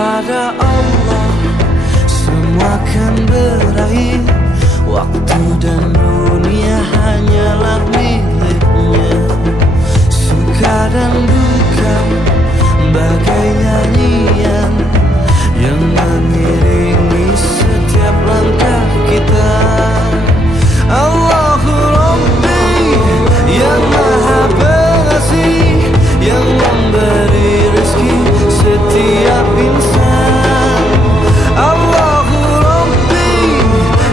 kepada Allah semua kan berakhir. Waktu dan dunia hanyalah miliknya. Suka dan duka bagai nyanyian yang mengiringi setiap langkah kita. Allahu Rabbi yang maha pengasih, yang memberi rezeki setiap insan. Allahu Rabbi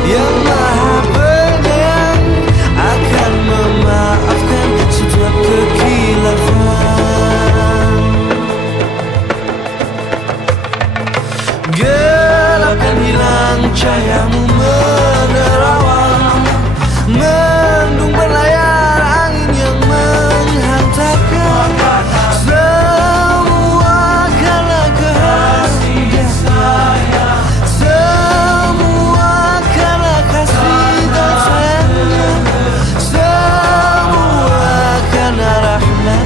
yang maha penyayang, akan memaafkan setiap kekilafan. Gelapkan hilang cahayamu menerawang, mendung berlayar angin yang menghantarkan. Semua karena kehendak sayang, semua karena kasih dan sayangnya, semua karena rahmatnya.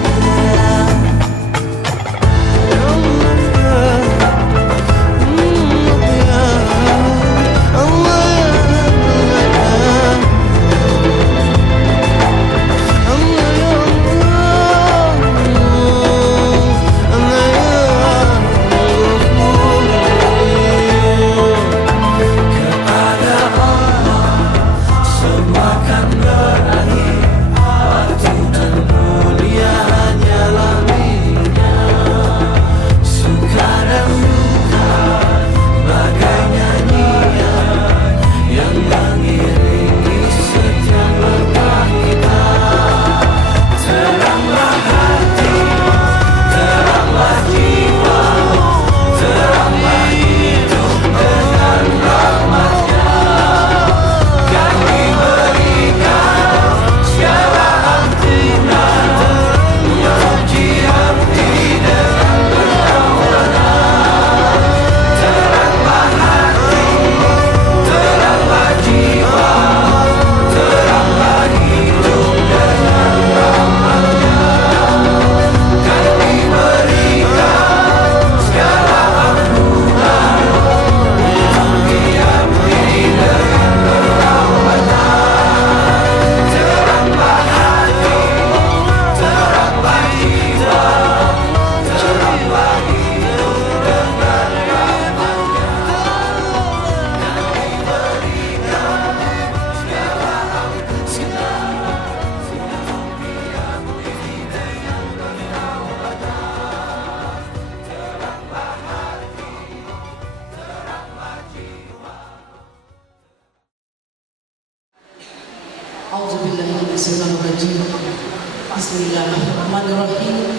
Bismillahirrahmanirrahim.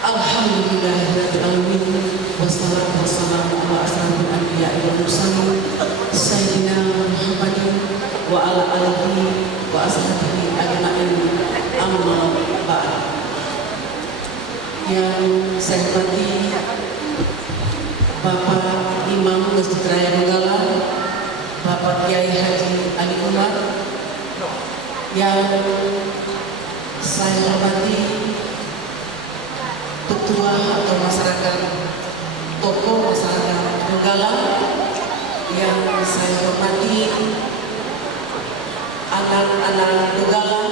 Alhamdulillahirrahmanirrahim. Wassalatu wassalamu ala asrafil anbiya'i wal mursalin Sayyidina Muhammadin wa ala alihi wa ashabihi ajma'in, amma ba'd. Yang saya hormati Bapak Imam Masjid Raya Donggala, Bapak Kiai Haji Ali Umar, yang saya hormati ketua atau masyarakat, tokoh masyarakat Donggala, yang saya hormati anak-anak Donggala,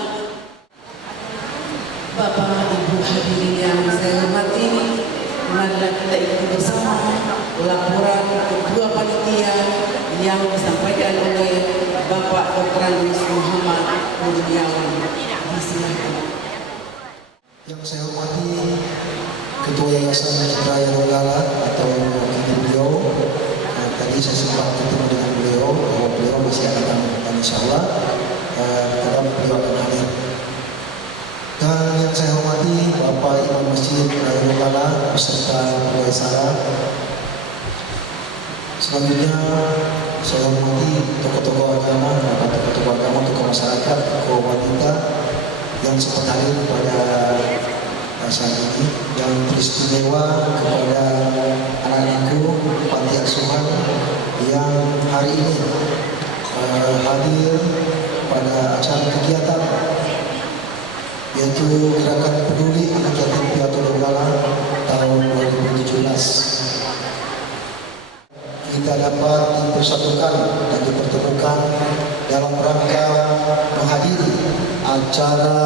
Bapak Ibu hadirin yang saya hormati, marilah kita ikuti bersama laporan ketua panitia yang disampaikan oleh Bapak Dr. Andes Muhammad Kurniawan. Silakan. Yang saya hormati Ketua Yayasan Masjid Raya Donggala atau wakil beliau, tadi saya sempat ketemu dengan beliau bahwa beliau masih akan datang insyaallah, dalam beliau akan hadir. Dan yang saya hormati Bapak Imam Masjid Raya Donggala beserta pegawai Sara. Selanjutnya saya hormati tokoh-tokoh agama, tokoh-tokoh agama, tokoh masyarakat, tokoh wanita yang sempat hadir pada saat ini, yang beristimewa kepada anak-anakku panti asuhan yang hari ini hadir pada acara kegiatan yaitu Gerakan Peduli Anak Yatim Piatu Donggala tahun 2017. kita dapat dipersatukan dan dipertemukan dalam rangka menghadiri acara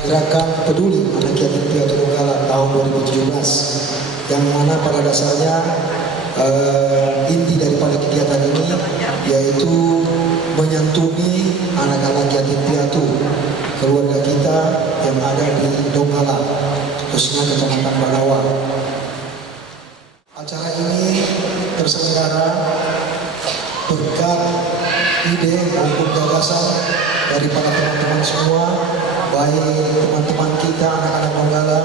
Gerakan Peduli Anak Yatim Piatu Donggala tahun 2017, yang mana pada dasarnya inti daripada kegiatan ini yaitu menyantuni anak-anak yatim piatu keluarga kita yang ada di Donggala, khususnya Kecamatan Banawa. Acara ini terselenggara berkat ide maupun gagasan daripada teman-teman semua, baik teman-teman kita anak-anak Donggala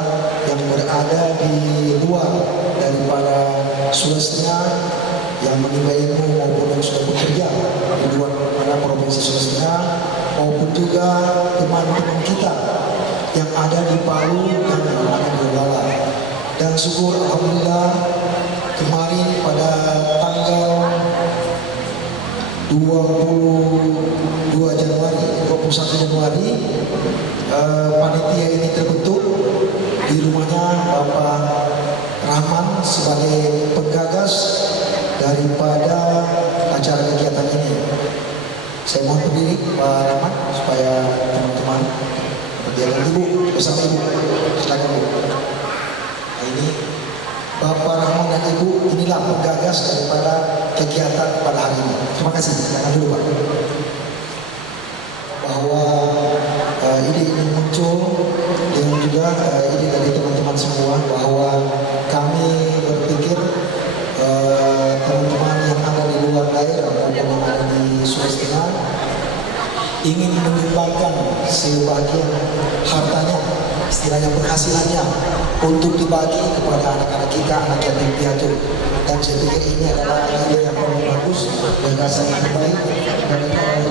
yang berada di luar daripada Sulsel yang menimba ilmu maupun yang sudah bekerja di luar pada provinsi Sulsel, maupun juga teman-teman kita yang ada di Palu dan ada di Donggala. Dan syukur alhamdulillah kemarin pada tanggal 21 Januari panitia ini terbentuk di rumahnya Bapak Rahman sebagai penggagas daripada acara kegiatan ini. Saya mohon berdiri Pak Rahman supaya teman-teman berdialog. Ibu bersama Ibu, silakan Bu. Nah, ini Bapak Rahman dan Ibu, inilah penggagas daripada kegiatan pada hari ini. Terima kasih. Silakan dulu Pak. Bahwa ide ini muncul dengan juga ide dari teman-teman semua, bahwa kami berpikir teman-teman yang ada di luar daerah maupun yang ada di Sulawesi Tengah ingin menyumbangkan sebagian hartanya, istilahnya penghasilannya, untuk dibagi kepada anak-anak kita, anak yatim piatu. Dan saya pikir ini adalah ide yang paling bagus, gagasan yang baik, dan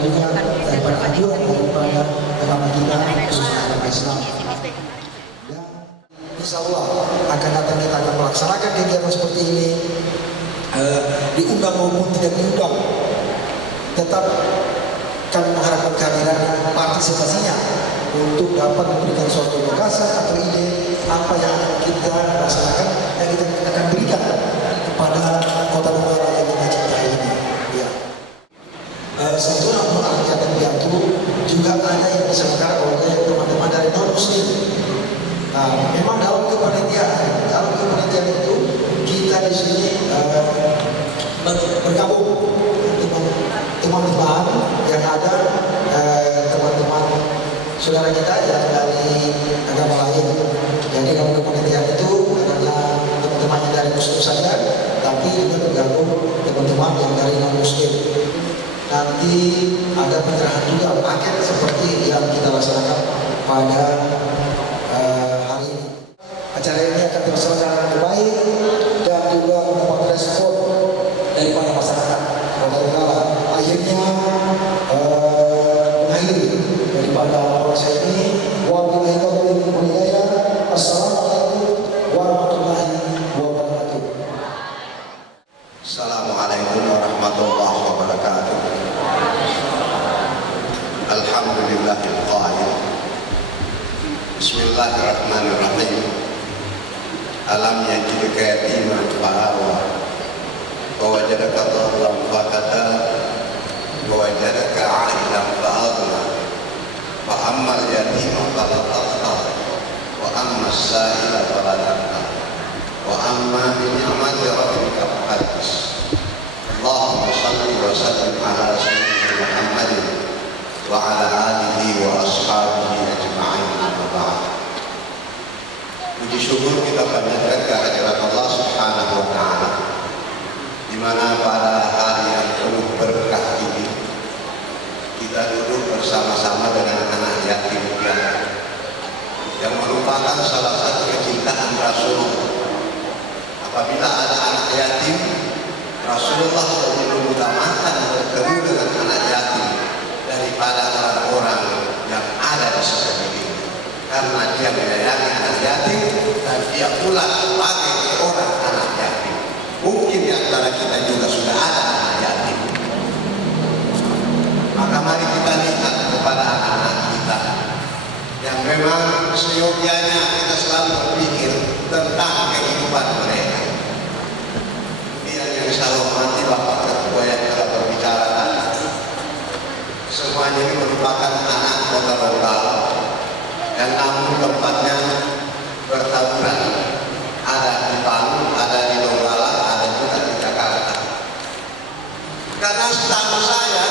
juga daripada anjuran daripada agama kita, khususnya agama Islam. Dan insya Allah akan datang kita akan melaksanakan kegiatan seperti ini, diundang maupun tidak diundang, tetap kami mengharapkan kehadiran partisipasinya untuk dapat memberikan suatu gagasan atau ide apa yang akan kita laksanakan, yang kita akan berikan kepada kota Donggala yang kita cintai ini. Ya. Satu nama yatim piatu juga ada yang diselenggarakan oleh teman-teman dari non-muslim. Nah, memang dalam kepanitiaan itu kita di sini bergabung teman-teman yang ada, teman-teman saudara kita yang dari agama lain. Jadi dalam kepanitiaan itu adalah teman-teman yang dari muslim saja, tapi juga bergabung teman-teman yang dari non-muslim. Nanti ada penyerahan juga paket seperti yang kita laksanakan pada hari ini. Acara ini akan terselenggara dengan baik dan juga mendapat respon daripada masyarakat Kota Donggala. Akhirnya mengakhiri daripada proses ini. Wabillahi taufiq wal hidayah. Assalamualaikum warahmatullahi wabarakatuh. Assalamualaikum warahmatullahi wabarakatuh. Alhamdulillahil qail. Bismillahirrahmanirrahim. Alam yajidka yatiman fa'awa wa wajadaka dhallan fahada wa wajadaka 'ailan fa'aghna fa ammal yatima fala taqhar wa amma as-sa'ila fala tanhar wa amma bi ni'mati rabbika fahaddits. Allahumma shalli wa sallim ala sayyidina Muhammadin wa ala alihi wa ashabihi ajma'in. Amma ba'd. Puji syukur kita panjatkan kehadirat Allah Subhanahu wa taala, di mana pada hari yang penuh berkah ini kita duduk bersama-sama dengan anak yatim piatu yang merupakan salah satu kecintaan Rasulullah. Apabila ada anak yatim, Rasulullah lebih mengutamakan bertemu dengan anak yatim daripada orang-orang yang ada di sekelilingnya, karena dia menyayangi anak yatim dan dia pula sebagai orang anak yatim. Mungkin di antara kita juga sudah ada anak yatim. Maka mari kita lihat kepada anak-anak kita yang memang seyogianya kita selalu berpikir tentang kehidupan mereka. Kemudian yang yang saya hormati Bapak Ketua yang telah berbicara tadi. Semuanya ini merupakan anak lokal yang namun tempatnya bertaburan. Ada di Palu, ada di Donggala, ada juga di Jakarta. Karena setahu saya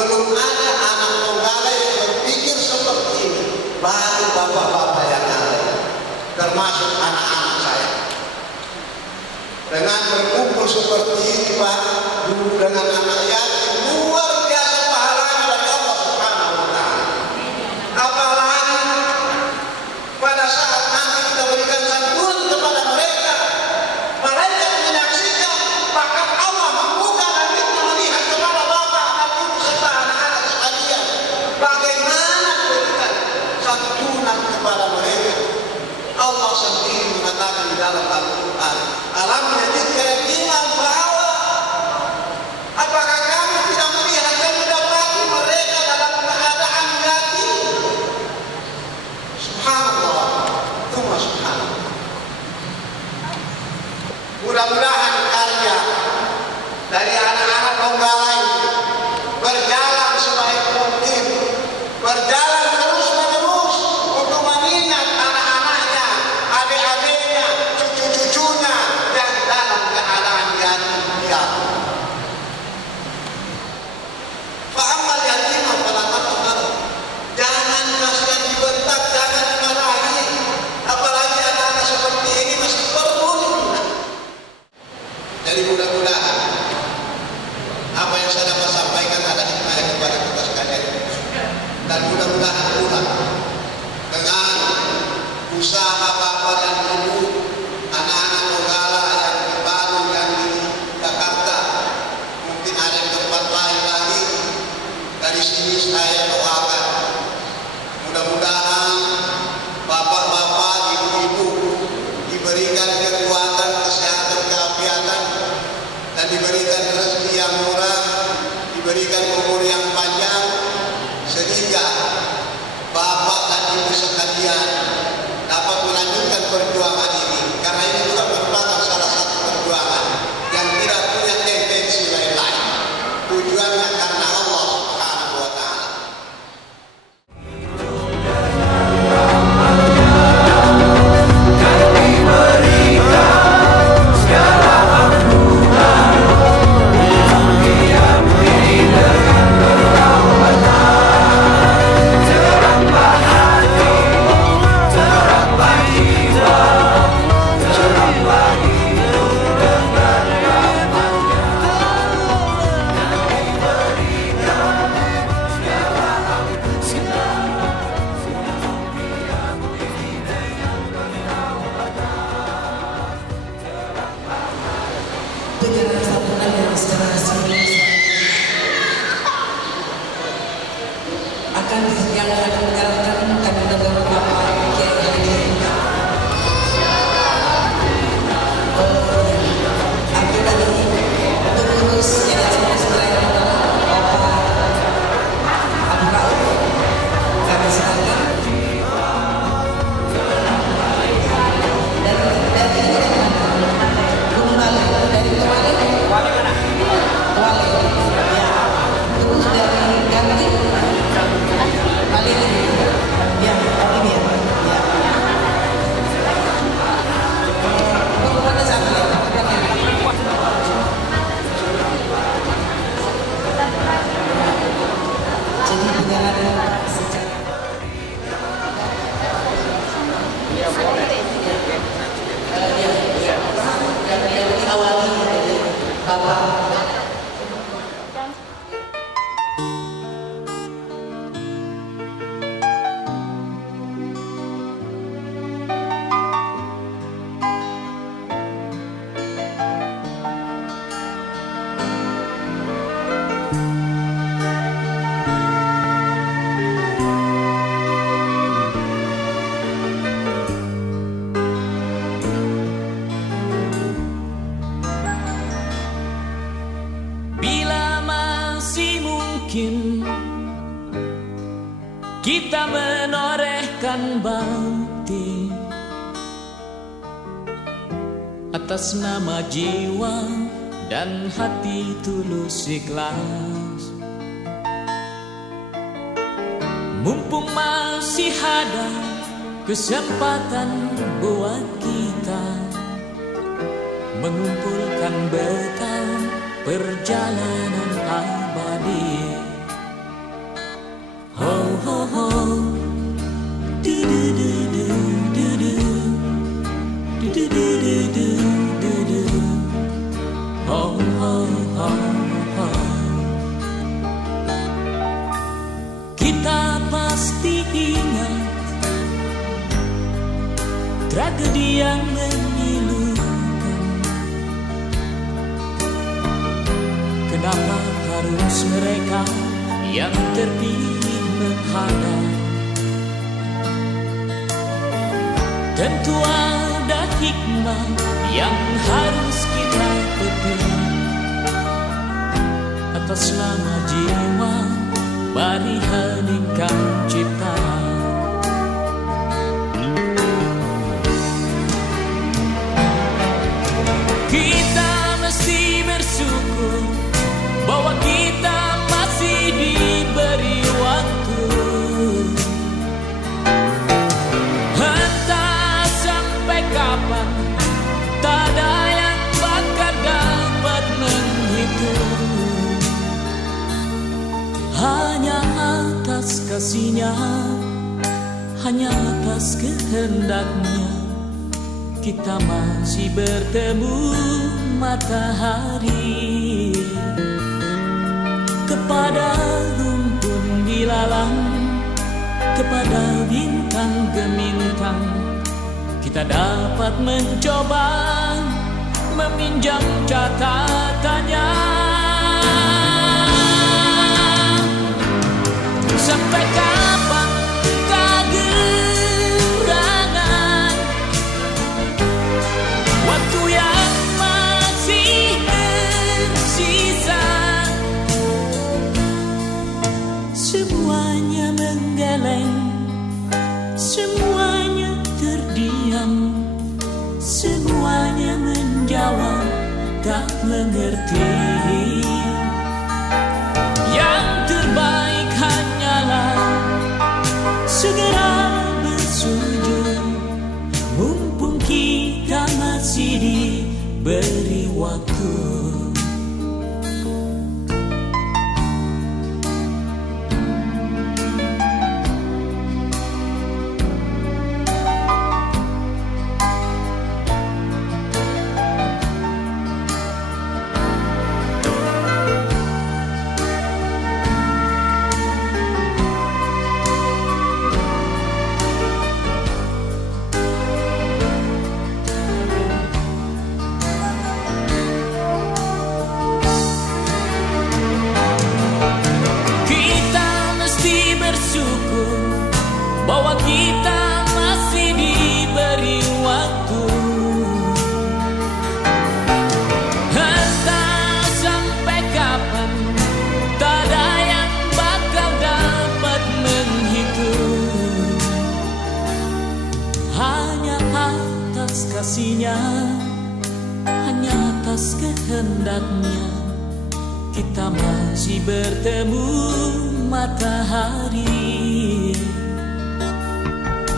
belum ada anak Donggala yang berpikir seperti ini. Baru bapak-bapak yang ada, termasuk anak-anak saya. Dengan berkumpul seperti ini Pak, dulu dengan anak yatim, luar biasa pahalanya dari Allah Subhanahu wa Ta'ala. Apalagi pada saat nanti kita berikan santunan kepada mereka, mereka menyaksikan, bahkan Allah membuka langitnya melihat kepada bapak dan ibu serta anak-anak sekalian bagaimana berikan santunan kepada mereka. Allah sendiri mengatakan di dalam Al-Quran, alam yajidka yatiman fa'awa. Apakah kamu tidak melihat dan mendapati mereka dalam keadaan yatim? Subhanallah, Tuma subhanallah. Mudah-mudahan karya dari anak-anak Donggala ini berjalan sebaik mungkin, berjalan terus-menerus untuk mengingat anak-anaknya, adik-adiknya, cucu-cucunya yang dalam keadaan yatim piatu. Fa'amal yatimah fala taqhar. Jangan kasihan dibentak, jangan dimarahi. Apalagi anak-anak seperti ini masih berbunuh. Jadi mudah-mudahan apa yang saya dapat sampaikan ada hikmahnya kepada kita sekalian. Dan mudah-mudahan pula dengan usaha bapak dan ibu, anak-anak Donggala yang di Palu, yang di Jakarta, mungkin ada di tempat lain lagi. Dari sini saya doakan, mudah-mudahan bapak-bapak, ibu-ibu diberikan kekuatan, kesehatan, keafiatan, dan diberikan rezeki yang murah, diberikan umur yang panjang, sehingga bapak dan ibu sekalian dapat melanjutkan perjuangan ini. Karena ini juga merupakan salah satu perjuangan yang tidak punya tendensi lain-lain. Tujuannya karena Allah Subhanahu wa Ta'ala. Penjelasan santunan yang secara simbolis akan menjalankan kami dengar Bapak Kiai Haji. Aku dari pengurus Yayasan Sejarah Bapak Abu Rauf, kami silakan. Dari Tuale, ya, terus dari Ganti, balik, ya, ini ya, pokoknya satu ya, jadi perjalanan secara yang diawali dari Bapak. Kita menorehkan bakti atas nama jiwa dan hati tulus ikhlas. Mumpung masih ada kesempatan buat kita mengumpulkan bekal perjalanan abadi. Ho ho ho, du du du du du du, du du du du du du du, ho ho ho ho. Kita pasti ingat tragedi yang memilukan. Kenapa harus mereka yang terpilih menghadap? Tentu ada hikmah yang harus kita petik. Atas nama jiwa mari heningkan cipta. Kita mesti bersyukur bahwa kita masih diberi waktu. Entah sampai kapan, tak ada yang bakal dapat menghitung. Hanya atas kasih-Nya, hanya atas kehendaknya, kita masih bertemu matahari. Kepada rumpun dilalang, kepada bintang gemintang, kita dapat mencoba meminjam catatannya. Sampai kapan kegerangan waktu yang masih tersisa? Semuanya menggeleng, semuanya terdiam, semuanya menjawab tak mengerti. Yang terbaik hanyalah segera bersujud, mumpung kita masih diberi waktu. Bahwa kita masih diberi waktu. Entah sampai kapan, tak ada yang bakal dapat menghitung. Hanya atas kasih-Nya, hanya atas kehendaknya, kita masih bertemu matahari.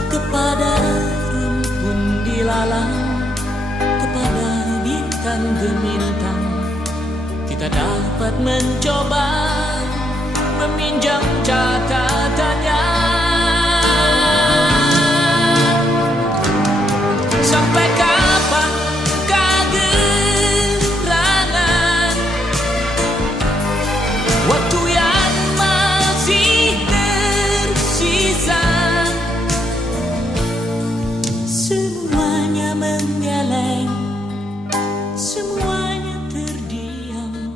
Kepada rumpun dilalang, kepada bintang gemintang, kita dapat mencoba meminjam catatannya. Sampai kapan kegerangan waktu yang masih tersisa? Semuanya menggeleng, semuanya terdiam.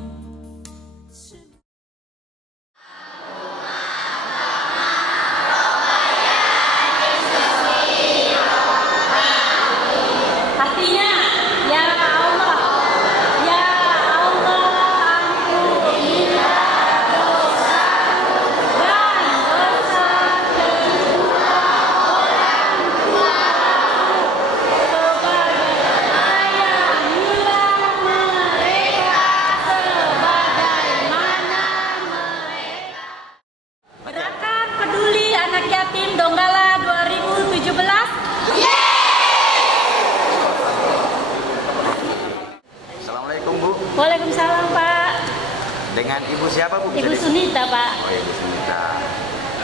Dengan Ibu siapa Bu? Ibu Sunita, Pak. Oh, Ibu Sunita.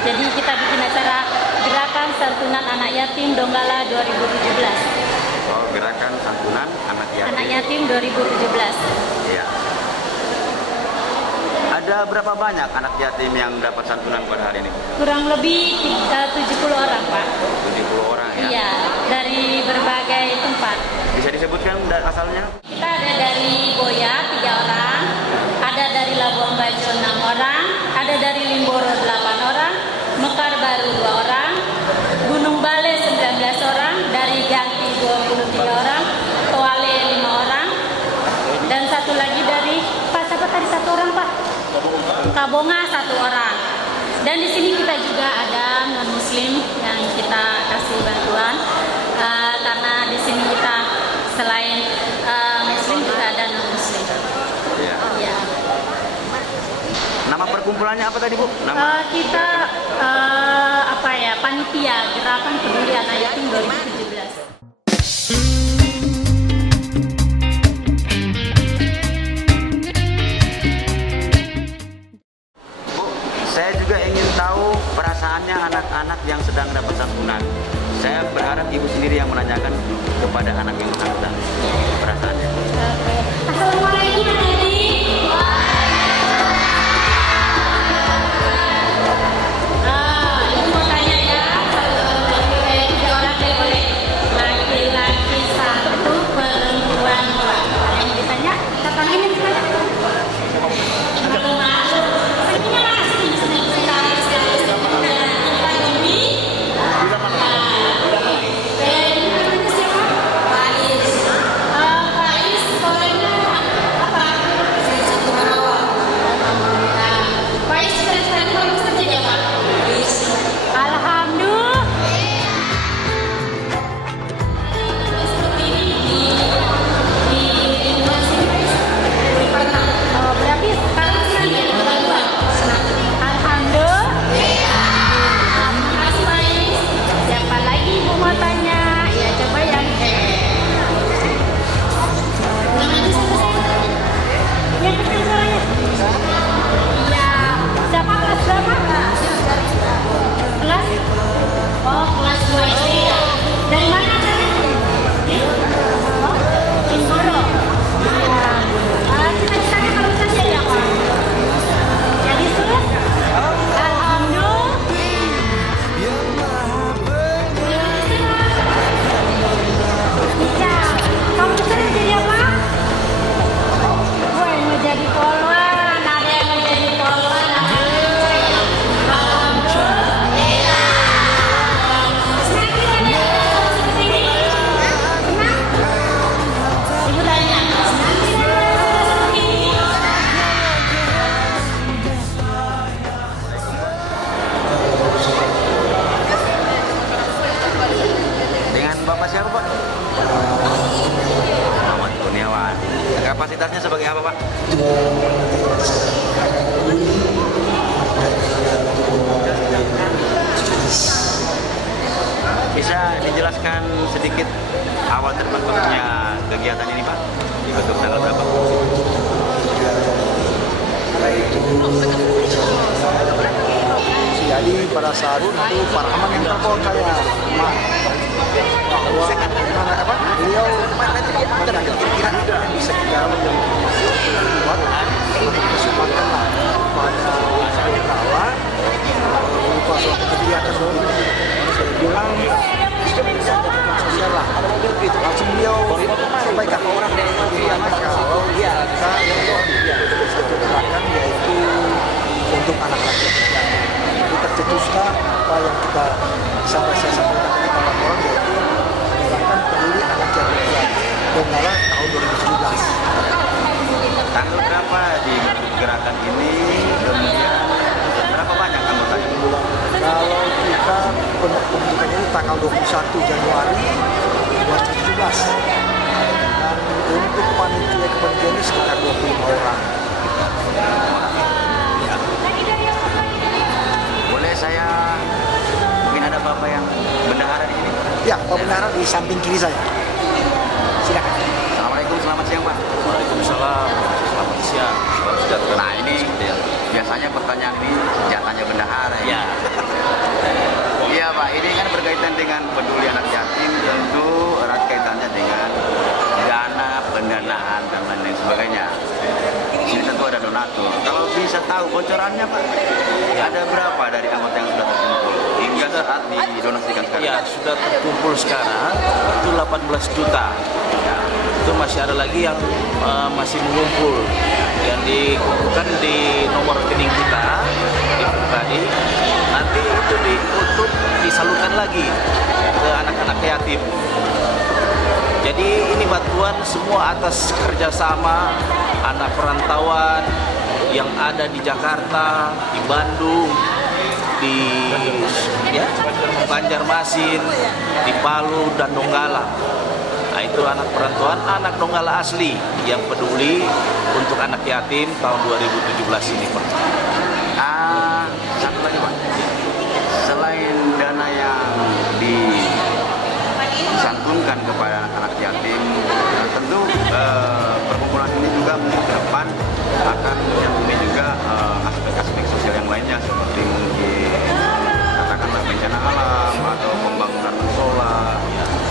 Jadi kita bikin acara Gerakan Santunan Anak Yatim Donggala 2017. Oh, Gerakan Santunan Anak Yatim. Anak Yatim 2017. Iya. Ada berapa banyak anak yatim yang dapat santunan pada hari ini? Kurang lebih 70 orang, Pak. 70 orang ya? Iya, dari berbagai tempat. Bisa disebutkan asalnya? Kita ada dari Boya 3 orang, ada dari Labuan Bajo 6 orang, ada dari Limboro 8 orang, Mekar Baru 2 orang, Gunung Bale 19 orang, dari Ganti 23 orang, Toale 5 orang, dan satu lagi dari siapa tadi satu orang, Pak? Kabonga 1 orang. Dan di sini kita juga ada non Muslim yang kita kasih bantuan karena di sini kita selain Muslim juga ada non Muslim. Iya. Ya. Nama perkumpulannya apa tadi Bu? Nama? Kita panitia Gerakan Peduli Anak Yatim 2017. Saya juga ingin tahu perasaannya anak-anak yang sedang dapat santunan. Saya berharap Ibu sendiri yang menanyakan kepada anak yang bersangkutan perasaannya. Assalamualaikum adik-adik. Ibu mau tanya ya, 3 orang deh boleh. Laki-laki 1, perempuan 2. Yang ditanya, kita tanganin sekarang. Kalau masuk, sebenarnya makasih sudah kita ganti. Siapa? Faiz. Faiz, sekolahnya apa? Faiz sekarang bagus kerja ya Pak? Alhamdulillah. Seperti ini di berarti sekarang senang ya bantuan? Alhamdulillah. Makasih Faiz. Siapa lagi Ibu mau tanya? Ya coba yang namanya siapa sih? Yang kecil suaranya. Iya. Siapa kelas berapa? Kelas? Oh, kelas 2 SD ya. Dari mana tadi? Oh, Limboro. Iya. Cita-citanya kalau bisa jadi apa? Jadi terus? Alhamdulillah. Iya. Kamu bisa jadi apa? Gue yang mau jadi polwan, ada yang mau jadi polwan, senang kita ada seperti ini? Senang? Ibu tanya, senang kita ada seperti ini? Dengan Bapak siapa Pak? Muhammad Kurniawan. Kapasitasnya sebagai apa Pak? Bisa dijelaskan sedikit awal terbentuknya kegiatan ini Pak? Dibentuk tanggal berapa? Jadi pada saat itu Pak Rahman yang telepon saya, Mak, bahwa beliau ada kira-kira bisa kita buat kesempatan lah pada saya kalah berupa suatu kegiatan dulu. Saya bilang sosial lah. Langsung beliau sampaikan orang kalau kita yang satu gerakan yaitu untuk anak-anak. Jadi tercetuslah apa yang kita saya sampaikan tadi pada orang yaitu gerakan peduli anak yatim Donggala tahun 2017. Tanggal berapa di gerakan ini? Kemudian berapa banyak anggotanya? Kalau kita pembentukannya ini tanggal 21 Januari 2017 dan untuk panitia kepanitiaan ini sekitar 25 orang. Boleh saya, mungkin ada Bapak yang bendahara di sini? Ya, Pak Bendahara di samping kiri saya. Silakan. Assalamualaikum, selamat siang Pak. Waalaikumsalam, selamat siang, selamat sejahtera. Nah ini sebenarnya pertanyaan ini senjatanya bendahara Ya. Iya Pak, ini kan berkaitan dengan peduli anak yatim, tentu erat kaitannya dengan dana, pendanaan dan lain sebagainya. Di sini tentu ada donatur. Kalau bisa tahu bocorannya Pak, ada berapa dari anggota yang sudah terkumpul hingga saat didonasikan sekarang? Ya, sudah terkumpul sekarang itu 18 juta. Ya, itu masih ada lagi yang masih mengumpul. Yang dikumpulkan di nomor rekening kita di pribadi. Nanti itu untuk disalurkan lagi ke anak-anak yatim. Jadi ini bantuan semua atas kerjasama anak perantauan yang ada di Jakarta, di Bandung, di Banjarmasin, di Palu dan Donggala. Nah, itu anak perantauan, anak Donggala asli yang peduli untuk anak yatim tahun 2017 ini, Pak. Satu lagi Pak, selain dana yang disantunkan kepada anak-anak yatim, tentu perkumpulan ini juga mungkin ke depan akan menyantuni juga aspek-aspek sosial yang lainnya seperti mungkin katakanlah bencana alam atau pembangunan musola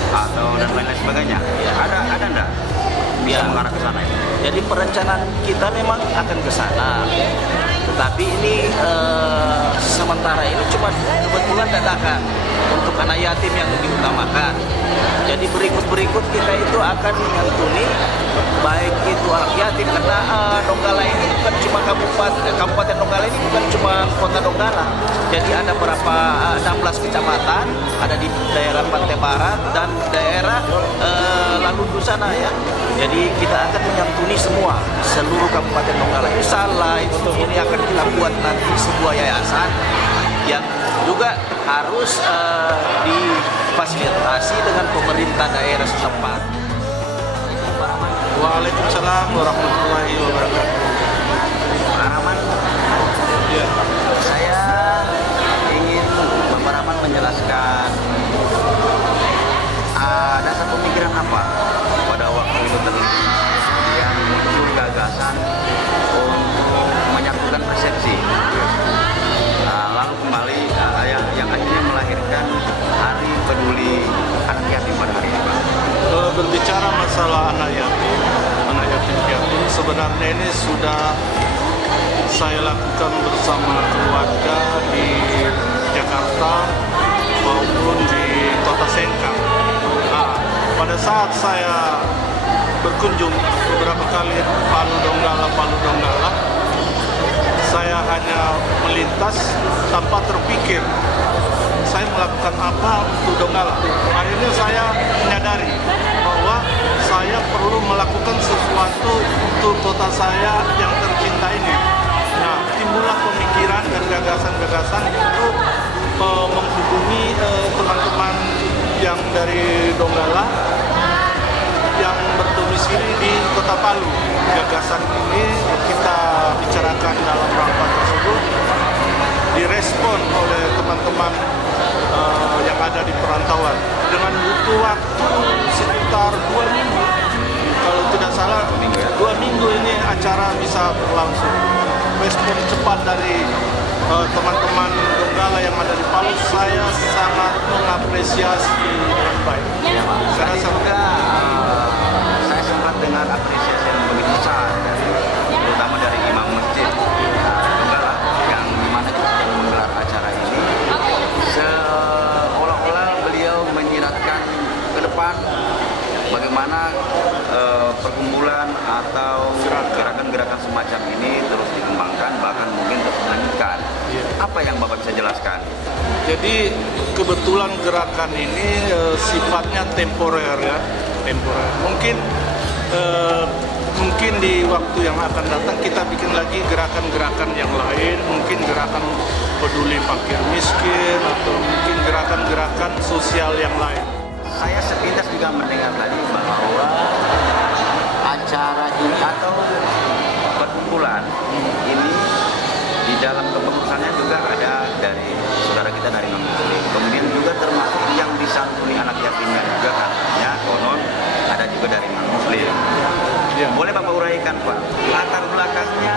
atau dan lain-lain sebagainya. Ada enggak bisa mengarah ke sana? Jadi perencanaan kita memang akan ke sana. Tetapi ini sementara ini cuma kebetulan dadakan untuk anak yatim yang diutamakan. Jadi berikut kita itu akan menyantuni baik itu anak yatim karena Donggala ini bukan cuma kabupaten Donggala ini bukan cuma kota Donggala. Jadi ada berapa 16 kecamatan, ada di daerah Pantai Barat dan daerah Lalundu sana ya. Jadi kita akan menyantuni semua seluruh kabupaten Donggala. Insyaallah ini akan kita buat nanti sebuah yayasan yang juga harus difasilitasi dengan pemerintah daerah setempat. Waalaikumsalam warahmatullahi wabarakatuh. Pak Rahman, Ya. saya ingin Bapak Rahman menjelaskan ada satu pemikiran apa pada waktu itu yang muncul gagasan untuk menyatukan persepsi. Lalu kembali yang akhirnya melahirkan Hari Peduli Anak Yatim pada hari ini, Pak. Berbicara masalah anak yatim piatu, sebenarnya ini sudah saya lakukan bersama keluarga di Jakarta maupun di Kota Sengkang. Nah, pada saat saya berkunjung beberapa kali Palu Donggala, saya hanya melintas tanpa terpikir saya melakukan apa untuk Donggala. Akhirnya saya menyadari bahwa saya perlu melakukan sesuatu untuk kota saya yang tercinta ini. Nah, timbullah pemikiran dan gagasan-gagasan untuk menghubungi teman-teman yang dari Donggala yang berdomisili di Kota Palu. Gagasan ini kita bicarakan dalam rapat tersebut, direspon oleh teman-teman yang ada di perantauan dengan butuh waktu sekitar 2 minggu. Kalau tidak salah 2 minggu ini acara bisa berlangsung. Respon cepat dari teman-teman Donggala yang ada di Palu, saya sangat mengapresiasi dengan baik. Karena saya sempat dengar apresiasi yang begitu besar terutama dari imam masjid Donggala yang dimana juga menggelar acara ini, seolah-olah beliau menyiratkan ke depan bagaimana perkumpulan atau gerakan-gerakan semacam ini terus dikembangkan, bahkan mungkin terus dilanjutkan. Apa yang Bapak bisa jelaskan? Jadi kebetulan gerakan ini sifatnya temporer ya, temporer. Mungkin di waktu yang akan datang kita bikin lagi gerakan-gerakan yang lain, mungkin gerakan peduli fakir miskin atau mungkin gerakan-gerakan sosial yang lain. Saya sepintas juga mendengar tadi bahwa acara ini atau perkumpulan ini di dalam kepengurusannya juga ada dari saudara kita dari non-muslim. Kemudian juga termasuk yang disantuni anak yatimnya juga katanya konon ada juga dari non-muslim. Ya. Boleh Bapak uraikan Pak, latar belakangnya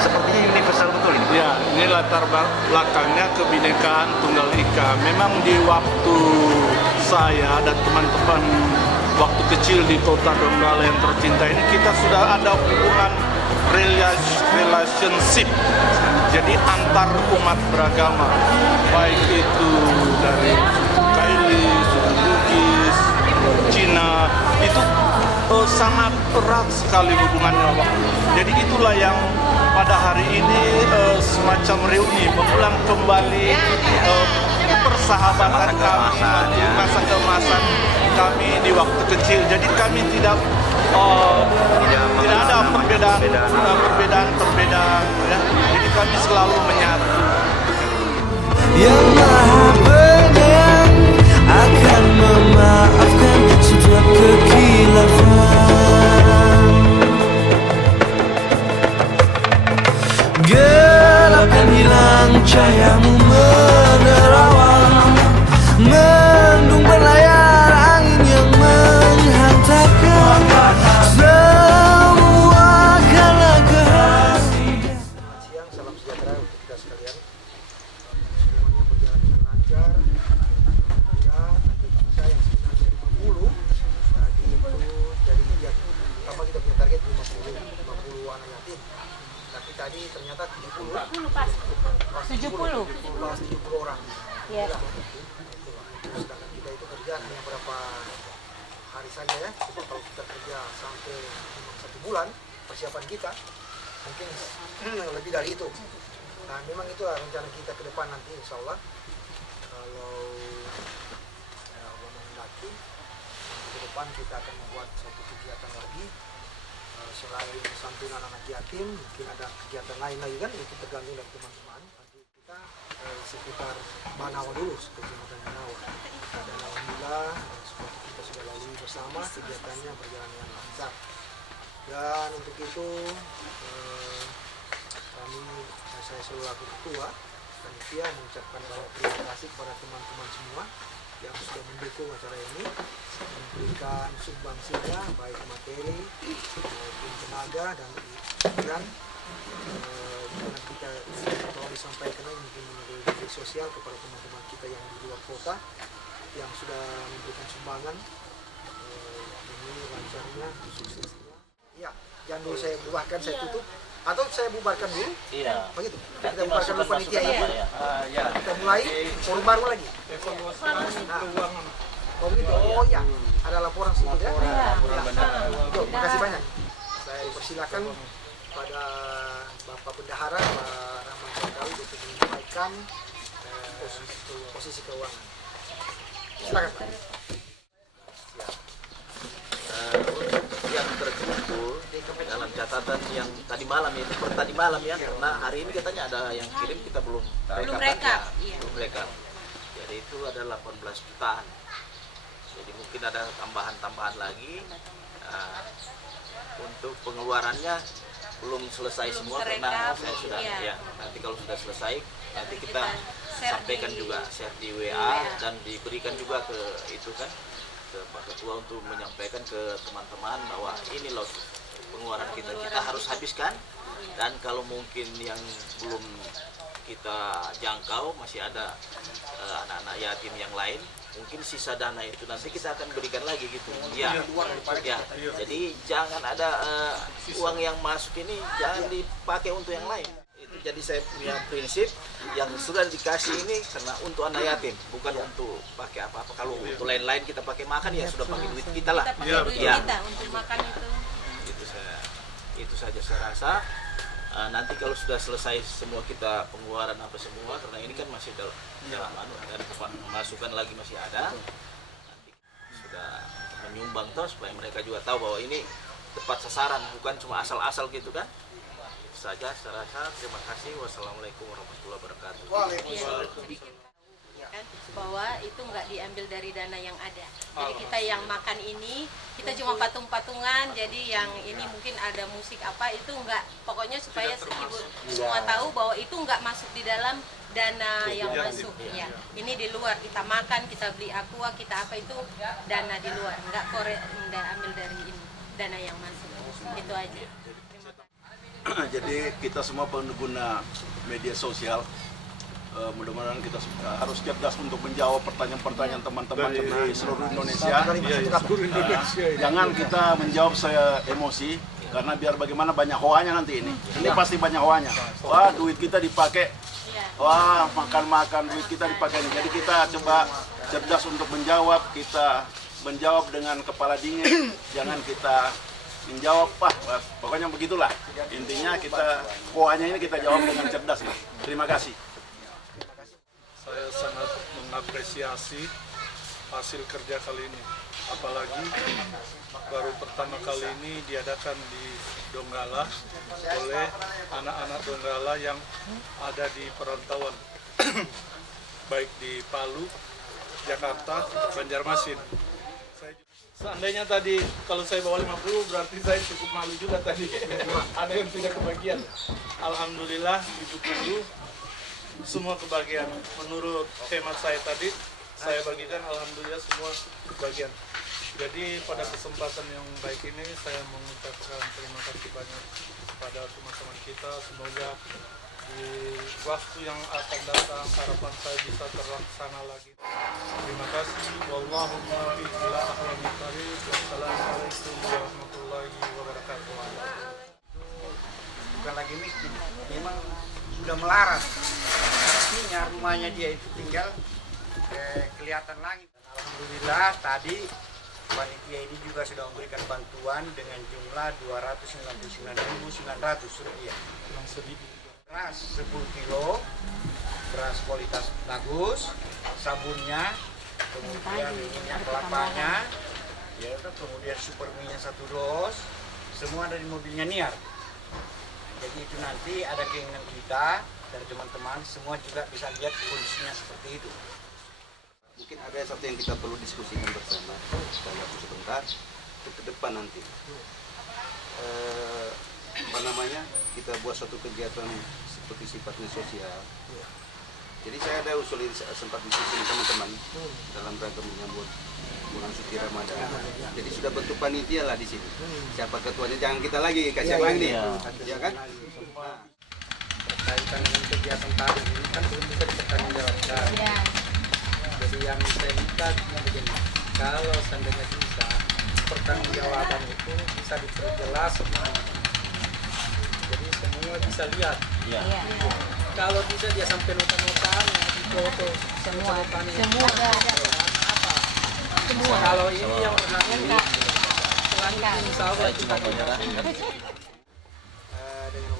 sepertinya universal betul ini Pak? Ya, belakangnya Kebinekaan Tunggal Ika. Memang di waktu saya dan teman-teman waktu kecil di kota Donggala yang tercinta ini, kita sudah ada hubungan relationship, jadi antar umat beragama, baik itu dari Kaili, suku Bugis, Cina, itu sangat erat sekali hubungannya. Jadi itulah yang pada hari ini semacam reuni, mengulang kembali persahabatan kami, masa keemasan kami di waktu kecil. Jadi kami tidak ada perbedaan, ya. Jadi kami selalu menyatu. Yang Maha Penyayang akan memaafkan setiap kekilafan. Gelapkan hilang cahayamu menerawang, mendung berlayar angin yang menghantarkan semua karena kehadiran. Siang, salam sejahtera untuk kita sekalian. Semuanya berjalan dengan lancar. Ya, nanti kita yang sebenarnya 50. Tadi itu dari yang pertama kita punya target 50 anak yatim. Tapi tadi ternyata 70 orang. Ya. Sedangkan kita itu kerja hanya berapa hari saja ya. Coba kalau kita kerja sampai 1 bulan persiapan kita, mungkin lebih dari itu. Nah, memang itulah rencana kita ke depan nanti, insya Allah. Kalau Allah menghendaki, ke depan kita akan membuat satu kegiatan lagi. Selain santunan anak yatim, mungkin ada kegiatan lain lagi kan, itu tergantung dari teman-teman. Nanti kita sekitar Banawa dulu, kecamatan Banawa. Dan alhamdulillah, seperti kita sudah lalui bersama, kegiatannya berjalan dengan lancar. Dan untuk itu, saya selaku ketua panitia mengucapkan banyak terima kasih kepada teman-teman semua yang sudah mendukung acara ini, memberikan sumbangsinya baik materi maupun tenaga dan pikiran. Karena kita kalau disampaikan mungkin melalui media sosial kepada teman-teman kita yang di luar kota yang sudah memberikan sumbangan, ini lancarnya, suksesnya. Ya, jangan dulu saya bubarkan, saya tutup. Atau saya bubarkan dulu? Iya. Begitu. Kita bubarkan dulu panitia ini. Ya. Kita mulai forum baru lagi. Nah, oh begitu. Oh ya, ada laporan sedikit ya. Terima kasih banyak. Saya persilakan pada Bapak Bendahara, Pak Rahman Sarkawi untuk menyampaikan posisi keuangan. Silakan Pak. Untuk yang terkumpul dalam catatan yang tadi malam ya, seperti tadi malam ya, karena hari ini katanya ada yang kirim, kita belum rekap. Belum rekap. Jadi itu ada 18 jutaan. Jadi mungkin ada tambahan lagi. Untuk pengeluarannya belum selesai semua karena saya sudah ya, nanti kalau sudah selesai nanti kita sampaikan juga, share di WA dan diberikan juga ke itu kan, ke Pak Ketua untuk menyampaikan ke teman-teman bahwa ini loh pengeluaran kita harus habiskan, dan kalau mungkin yang belum kita jangkau masih ada anak-anak yatim yang lain, mungkin sisa dana itu nanti kita akan berikan lagi gitu ya. Jadi jangan ada uang yang masuk ini jangan dipakai untuk yang lain. Itu jadi saya punya prinsip yang sudah dikasih ini karena untuk anak yatim, bukan untuk pakai apa-apa. Kalau untuk lain-lain kita pakai makan ya sudah pakai duit kita lah. Kita untuk makan Itu saja saya rasa. Nanti kalau sudah selesai semua kita pengeluaran apa semua, karena ini kan masih dalam dan masukan lagi masih ada, nanti sudah menyumbang terus supaya mereka juga tahu bahwa ini tepat sasaran, bukan cuma asal-asal gitu kan. Itu saja saya rasa. Terima kasih. Wassalamualaikum warahmatullahi wabarakatuh. bahwa itu nggak diambil dari dana yang ada. Jadi kita yang makan ini kita cuma patung-patungan. Jadi yang ini mungkin ada musik apa itu nggak. Pokoknya supaya ibu semua tahu bahwa itu nggak masuk di dalam dana yang masuk. Ya, ini di luar kita makan, kita beli aqua, kita apa itu dana di luar. Nggak ambil dari ini dana yang masuk. Itu aja. Jadi kita semua pengguna media sosial Mudah-mudahan kita harus cerdas untuk menjawab pertanyaan-pertanyaan teman-teman di seluruh Indonesia. Jangan kita menjawab saya emosi, karena biar bagaimana banyak hoanya nanti ini. Ini pasti banyak hoanya. Wah, duit kita dipakai. Wah, makan-makan duit kita dipakai ini. Jadi kita coba cerdas untuk menjawab. Kita menjawab dengan kepala dingin. Jangan kita menjawab, pokoknya begitulah. Intinya kita hoanya ini kita jawab dengan cerdas. Terima kasih. Saya sangat mengapresiasi hasil kerja kali ini. Apalagi baru pertama kali ini diadakan di Donggala oleh anak-anak Donggala yang ada di perantauan, baik di Palu, Jakarta, Banjarmasin. Seandainya tadi kalau saya bawa 50 berarti saya cukup malu juga tadi. Ada yang tidak kebagian. Alhamdulillah 70 semua kebagian. Menurut hemat saya tadi, saya bagikan alhamdulillah semua kebagian. Jadi pada kesempatan yang baik ini saya mengucapkan terima kasih banyak kepada teman-teman kita. Semoga di waktu yang akan datang harapan saya bisa terlaksana lagi. Terima kasih. Wallahu muwaffiq ila aqwamit thoriq. Wassalamualaikum warahmatullahi wabarakatuh. Bukan lagi miskin, memang sudah melarat. Artinya rumahnya dia itu tinggal kelihatan langit. Alhamdulillah tadi panitia ini juga sudah memberikan bantuan dengan jumlah 299.900 rupiah. Beras 10 kilo, beras kualitas bagus, sabunnya, kemudian minyak kelapanya, ya, kemudian super minyak 1 dos, semua dari mobilnya Niar. Jadi itu nanti ada keinginan kita dari teman-teman semua juga bisa lihat kondisinya seperti itu. Mungkin ada satu yang kita perlu diskusikan bersama dalam sebentar untuk ke depan nanti. Kita buat satu kegiatan seperti sifatnya sosial. Jadi saya ada usul sempat diskusi dengan teman-teman dalam rangka menyambut bulan suci Ramadan. Jadi sudah bentuk panitia lah di sini. Siapa ketuanya jangan kita lagi kasih abang nih, ya kan? Berkaitan dengan kegiatan tadi ini kan belum bisa dipertanggungjawabkan. Jadi yang saya minta begini, kalau seandainya bisa pertanggungjawaban itu bisa diperjelas semuanya. Jadi semua bisa lihat. Kalau bisa dia sampai nota-notaan, di foto semua apa. Semua. Kalau ini yang pernah ini, selanjutnya insya Allah kita dengan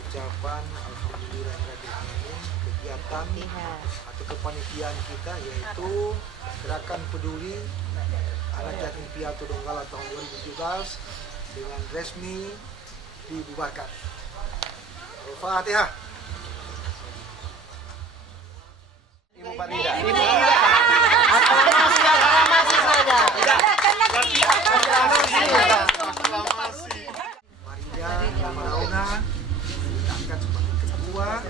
ucapan alhamdulillahirrahmanirrahim kegiatan atau kepanitiaan kita yaitu Gerakan Peduli Anak Yatim Piatu Donggala tahun 2017 dengan resmi dibubarkan. Al-Fatihah. Ibu Farida. Aklamasi saja. Farida Marauna diangkat sebagai ketua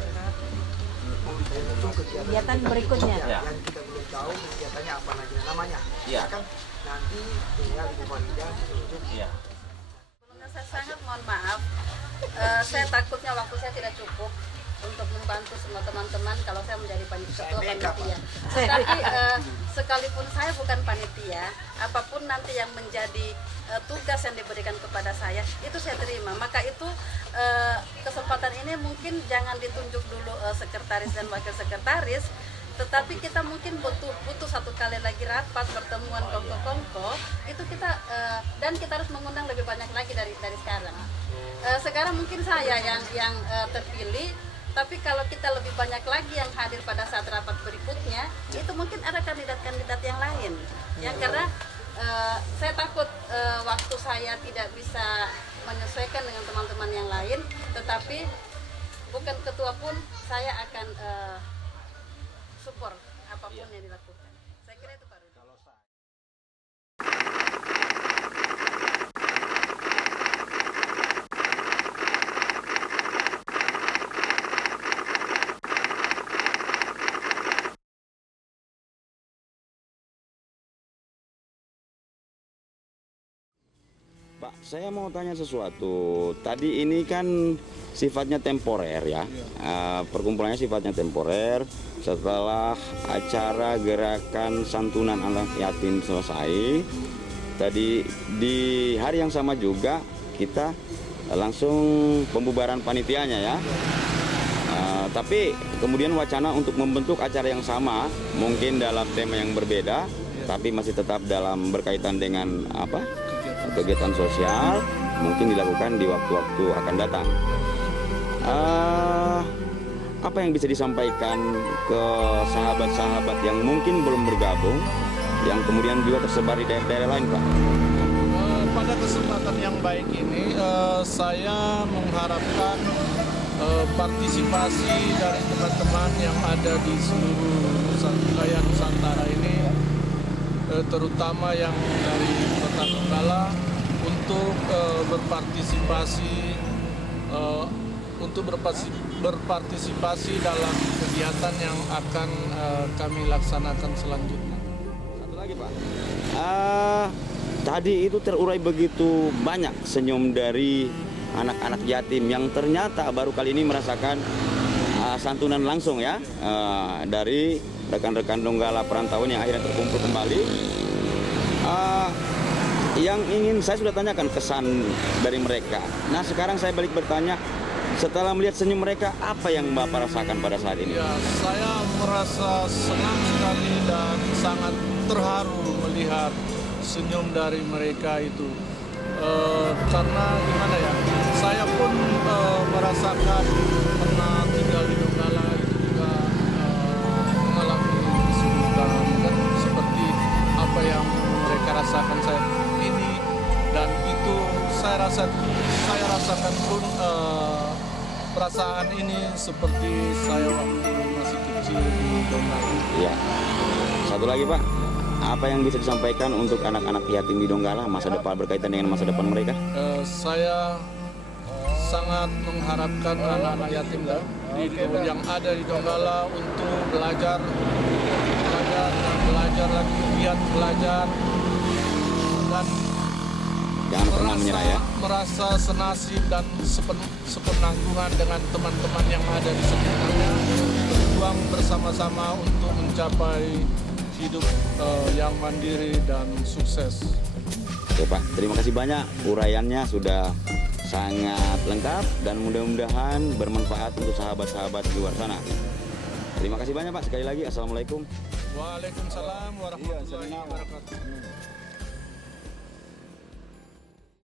untuk kegiatan berikutnya yang kita belum tahu kegiatannya apa lagi namanya. Ya kan nanti tinggal Ibu Farida menunjuk. Saya sangat mohon maaf, saya takutnya waktu saya tidak cukup untuk membantu semua teman-teman kalau saya menjadi ketua panitia. Tapi sekalipun saya bukan panitia, apapun nanti yang menjadi tugas yang diberikan kepada saya, itu saya terima. Maka itu kesempatan ini mungkin jangan ditunjuk dulu sekretaris dan wakil sekretaris, tetapi kita mungkin butuh satu kali lagi rapat pertemuan kongko itu kita dan kita harus mengundang lebih banyak lagi dari sekarang. Sekarang mungkin saya yang terpilih, tapi kalau kita lebih banyak lagi yang hadir pada saat rapat berikutnya, itu mungkin ada kandidat-kandidat yang lain. Ya karena saya takut waktu saya tidak bisa menyesuaikan dengan teman-teman yang lain, tetapi bukan ketua pun saya akan support apapun yang dilakukan. Saya kira itu Pak Rudi. Pak, saya mau tanya sesuatu. Tadi ini kan sifatnya temporer ya, perkumpulannya sifatnya temporer. setelah acara gerakan santunan anak yatim selesai, tadi di hari yang sama juga kita langsung pembubaran panitianya ya. Tapi kemudian wacana untuk membentuk acara yang sama, mungkin dalam tema yang berbeda, tapi masih tetap dalam berkaitan dengan kegiatan sosial, mungkin dilakukan di waktu-waktu akan datang. Apa yang bisa disampaikan ke sahabat-sahabat yang mungkin belum bergabung, yang kemudian juga tersebar di daerah-daerah lain, Pak? Pada kesempatan yang baik ini, saya mengharapkan partisipasi dari teman-teman yang ada di seluruh wilayah Nusantara ini, terutama yang dari Kota Donggala, untuk berpartisipasi dalam kegiatan yang akan kami laksanakan selanjutnya. Satu lagi, Pak. Tadi itu terurai begitu banyak senyum dari anak-anak yatim yang ternyata baru kali ini merasakan santunan langsung ya, dari rekan-rekan Donggala perantauan yang akhirnya terkumpul kembali. Yang ingin saya sudah tanyakan kesan dari mereka. Nah, sekarang saya balik bertanya, setelah melihat senyum mereka, apa yang Bapak rasakan pada saat ini? Ya, saya merasa senang sekali dan sangat terharu melihat senyum dari mereka itu. Karena gimana ya, saya pun merasakan pernah tinggal di Donggala itu juga mengalami kesulitan kan, seperti apa yang mereka rasakan saya ini, dan itu saya rasakan pun perasaan ini seperti saya waktu masih kecil di Donggala. Ya. Satu lagi, Pak. Apa yang bisa disampaikan untuk anak-anak yatim di Donggala, masa depan berkaitan dengan masa depan mereka? Saya sangat mengharapkan anak-anak yatim yang ada di Donggala untuk belajar lagi, giat belajar, dan jangan pernah menyerah ya. Merasa senasib dan sepenanggungan dengan teman-teman yang ada di sekitarnya, berjuang bersama-sama untuk mencapai hidup yang mandiri dan sukses. Oke, Pak, terima kasih banyak, uraiannya sudah sangat lengkap dan mudah-mudahan bermanfaat untuk sahabat-sahabat di luar sana. Terima kasih banyak, Pak, sekali lagi. Assalamualaikum. Waalaikumsalam warahmatullahi wabarakatuh.